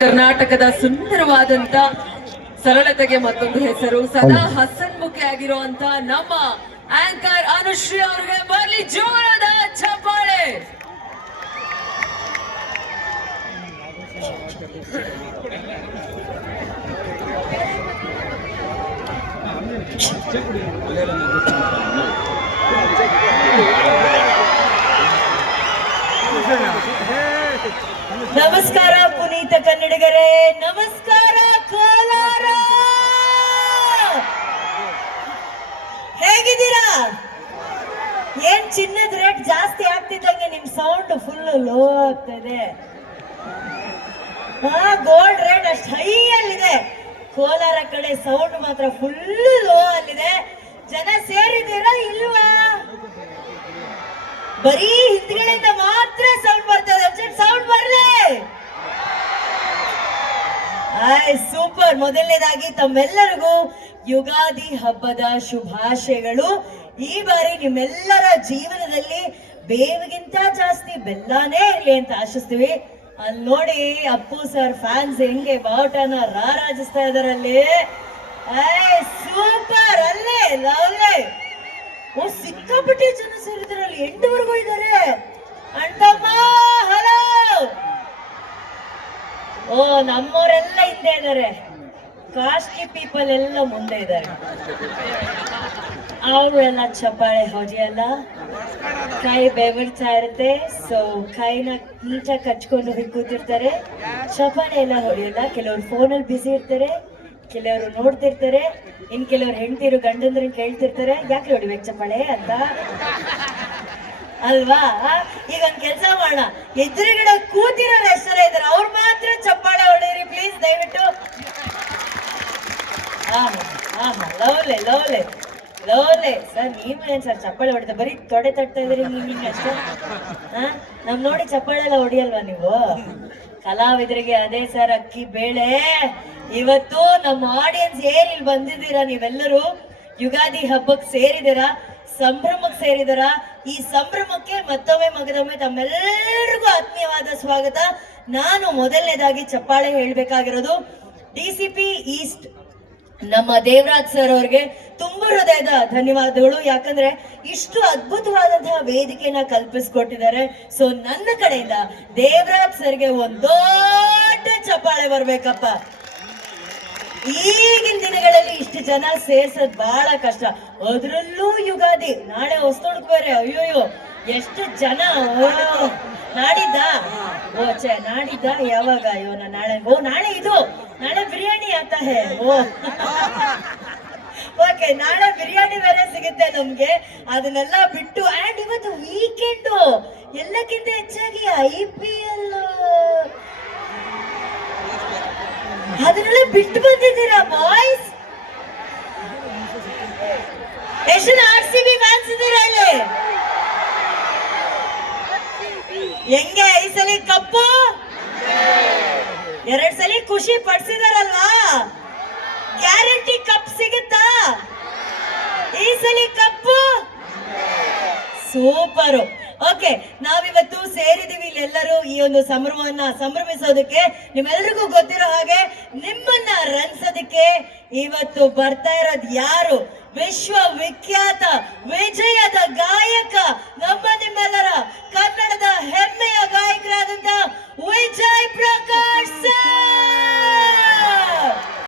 ಕರ್ನಾಟಕದ ಸುಂದರವಾದಂತ ಸರಳತೆಗೆ ಮತ್ತೊಂದು ಹೆಸರು, ಸದಾ ಹಸನ್ಮುಖಿ ಆಗಿರುವಂತ ನಮ್ಮ ಆಂಕರ್ ಅನುಶ್ರೀ ಅವರಿಗೆ ಬರಲಿ ಜೋರದ ಚಪ್ಪಾಳೆ. ನಮಸ್ಕಾರ ಪುನೀತ ಕನ್ನಡಿಗರೇ, ನಮಸ್ಕಾರ ಕೋಲಾರ, ಹೇಗಿದ್ದೀರಾ? ಏನ್ ಚಿನ್ನದ ರೇಟ್ ಜಾಸ್ತಿ ಆಗ್ತಿದ್ದಂಗೆ ನಿಮ್ ಸೌಂಡ್ ಫುಲ್ ಲೋ ಆಗ್ತದೆ. ಗೋಲ್ಡ್ ರೇಟ್ ಅಷ್ಟು ಹೈ ಅಲ್ಲಿದೆ, ಕೋಲಾರ ಕಡೆ ಸೌಂಡ್ ಮಾತ್ರ ಫುಲ್ ಲೋ ಅಲ್ಲಿದೆ. ಜನ ಸೇರಿದ್ದೀರಾ ಇಲ್ವಾ? ಬರೀ ಹಿಂದ್ಗಡೆಯಿಂದ ಮಾತ್ರ ಸೌಂಡ್ ಬರ್ತದೆ, ಸೌಂಡ್ ಬರ್ಲಿ. ಸೂಪರ್. ಮೊದಲನೇದಾಗಿ ತಮ್ಮೆಲ್ಲರಿಗೂ ಯುಗಾದಿ ಹಬ್ಬದ ಶುಭಾಶಯಗಳು. ಈ ಬಾರಿ ನಿಮ್ಮೆಲ್ಲರ ಜೀವನದಲ್ಲಿ ಬೇವಿಗಿಂತ ಜಾಸ್ತಿ ಬೆಲ್ಲನೇ ಇರ್ಲಿ ಅಂತ ಆಶಿಸ್ತೀವಿ. ಅಲ್ಲಿ ನೋಡಿ ಅಪ್ಪು ಸರ್ ಫ್ಯಾನ್ಸ್ ಹೆಂಗೆ ಬಾವುಟನ ರಾರಾಜಿಸ್ತಾ ಇದಾರಲ್ಲಿ. ಸೂಪರ್. ಅಲ್ಲೇ ಲವ್ಲೇ ಸಿಕ್ಕಾಪಟ್ಟಿ ಜನ ಸೇರಿದ್ರಲ್ಲಿ ಎಂಟುವರೆಗೂ ಇದ್ದಾರೆ. ಅಂಟಮ್ಮ ಹಲೋ. ನಮ್ಮವರೆಲ್ಲ ಹಿಂದೆ ಇದ್ದಾರೆ, ಕಾಸ್ಟ್ಲಿ ಪೀಪಲ್ ಎಲ್ಲ ಮುಂದೆ ಇದ್ದಾರೆ. ಅವರೆಲ್ಲ ಚಪ್ಪಾಳೆ ಹೊಡೆಯಲ್ಲ, ಕೈ ಬೆವರ್ತಾ ಇರುತ್ತೆ. ಸೊ ಕೈನ ನೀಟಾಗಿ ಕಚ್ಕೊಂಡು ಕೂತಿರ್ತಾರೆ, ಚಪ್ಪಾಳೆ ಎಲ್ಲ ಹೊಡೆಯಲ್ಲ. ಕೆಲವರು ಫೋನಲ್ಲಿ ಬಿಸಿ ಇರ್ತಾರೆ, ಕೆಲವರು ನೋಡ್ತಿರ್ತಾರೆ, ಇನ್ ಕೆಲವ್ರು ಹೆಂಡ್ತಿರು ಗಂಡಂದ್ರನ್ನ ಕೇಳ್ತಿರ್ತಾರೆ ಯಾಕೆ ಹೊಡಿಬೇಕು ಚಪ್ಪಾಳೆ ಅಂತ ಅಲ್ವಾ? ಈಗ ಒಂದ್ ಕೆಲ್ಸ ಮಾಡೋಣ, ಎದುರುಗಡೆ ಕೂತಿರೋರು ಎಷ್ಟರ ಇದಾರೆ ಅವ್ರು ಮಾತ್ರ ಚಪ್ಪಾಳೆ ಹೊಡೀರಿ ಪ್ಲೀಸ್, ದಯವಿಟ್ಟು. ಲವ್ಲೆ ಲವ್ಲೆ ಲವ್ಲೆ ಸರ್, ನೀವೇನ್ ಸರ್ ಚಪ್ಪಾಳೆ ಹೊಡಿತ ಬರೀ ತೊಡೆ ತಟ್ತಾ ಇದ್ರಿ ನೀವು ಅಷ್ಟೇ. ನಮ್ ನೋಡಿ ಚಪ್ಪಾಳೆ ಎಲ್ಲ ಹೊಡಿಯಲ್ವಾ ನೀವು? ಕಲಾವಿದರಿಗೆ ಅದೇ ಸರ್ ಅಕ್ಕಿ ಬೇಳೆ. ಇವತ್ತು ನಮ್ಮ ಆಡಿಯನ್ಸ್ ಏನ್ ಇಲ್ಲಿ ಬಂದಿದ್ದೀರಾ, ನೀವೆಲ್ಲರೂ ಯುಗಾದಿ ಹಬ್ಬಕ್ಕೆ ಸೇರಿದಿರಾ, ಸಂಭ್ರಮಕ್ಕೆ ಸೇರಿದಿರಾ. ಈ ಸಂಭ್ರಮಕ್ಕೆ ಮತ್ತೊಮ್ಮೆ ಮಗದೊಮ್ಮೆ ತಮ್ಮೆಲ್ಲರಿಗೂ ಆತ್ಮೀಯವಾದ ಸ್ವಾಗತ. ನಾನು ಮೊದಲನೇದಾಗಿ ಚಪ್ಪಾಳೆ ಹೇಳ್ಬೇಕಾಗಿರೋದು ಡಿಸಿಪಿ ಈಸ್ಟ್ ನಮ್ಮ ದೇವರಾಜ್ ಸರ್ ಅವ್ರಿಗೆ ತುಂಬಾ ಹೃದಯದ ಧನ್ಯವಾದಗಳು. ಯಾಕಂದ್ರೆ ಇಷ್ಟು ಅದ್ಭುತವಾದಂತಹ ವೇದಿಕೆನ ಕಲ್ಪಿಸ್ಕೊಟ್ಟಿದ್ದಾರೆ. ಸೊ ನನ್ನ ಕಡೆಯಿಂದ ದೇವರಾಜ್ ಸರ್ಗೆ ಒಂದ್ ದೊಡ್ಡ ಚಪ್ಪಾಳೆ ಬರ್ಬೇಕಪ್ಪ. ಈಗಿನ ದಿನಗಳಲ್ಲಿ ಇಷ್ಟು ಜನ ಸೇರ್ಸೋದ್ ಬಹಳ ಕಷ್ಟ, ಅದ್ರಲ್ಲೂ ಯುಗಾದಿ ನಾಳೆ ಹೊಸ್ತೊಡ್ಕ್ ಬೇರೆ. ಅಯ್ಯೋಯ್ಯೋ ಎಷ್ಟು ಜನ. ನಾಡಿದ್ದ ನಾಡಿದ್ದ ಯಾವಾಗ? ಅಯ್ಯೋ ನಾಳೆ ನಾಳೆ ಇದು ನಾಳೆ ಬಿರಿಯಾನಿ ಆತಾ ಹೇ. ಓಕೆ, ನಾಳೆ ಬಿರಿಯಾನಿ ಬೇರೆ ಸಿಗುತ್ತೆ ನಮ್ಗೆ. ಅದನ್ನೆಲ್ಲ ಬಿಟ್ಟು ಅಂಡ್ ಇವತ್ತು ವೀಕೆಂಡ್, ಎಲ್ಲಕ್ಕಿಂತ ಹೆಚ್ಚಾಗಿ IPL ಅದನ್ನೆಲ್ಲ ಬಿಟ್ಟು ಬಂದಿದ್ದೀರಾ ಬಾಯ್ಸ್? ಎಷ್ಟು RCB ಫ್ಯಾನ್ಸ್ ಇದ್ದೀರಾ ಇಲ್ಲಿ? ಹೆಂಗೆ ಈ ಸಲ ಕಪ್ಪು? 2 ಸಲ ಖುಷಿ ಪಡಿಸಿದಾರಲ್ವಾ? ಗ್ಯಾರಂಟಿ ಕಪ್ ಸಿಗುತ್ತಾ ಈ ಸಲ ಕಪ್ಪು? ಸೂಪರು. ಓಕೆ, ನಾವಿವತ್ತು ಸೇರಿದೀವಿ ಇಲ್ಲೆಲ್ಲರೂ ಈ ಒಂದು ಸಂಭ್ರಮವನ್ನ ಸಂಭ್ರಮಿಸೋದಕ್ಕೆ. ನಿಮ್ಮೆಲ್ಲರಿಗೂ ಗೊತ್ತಿರೋ ಹಾಗೆ ನಿಮ್ಮನ್ನ ರಂಜಿಸೋದಕ್ಕೆ ಇವತ್ತು ಬರ್ತಾ ಇರೋದು ಯಾರು? ವಿಶ್ವವಿಖ್ಯಾತ ವಿಜಯದ ಗಾಯಕ, ನಮ್ಮ ನಿಮ್ಮೆಲ್ಲರ ಕನ್ನಡದ ಹೆಮ್ಮೆಯ ಗಾಯಕರಾದಂತ ವಿಜಯ್ ಪ್ರಕಾಶ್ ಸರ್.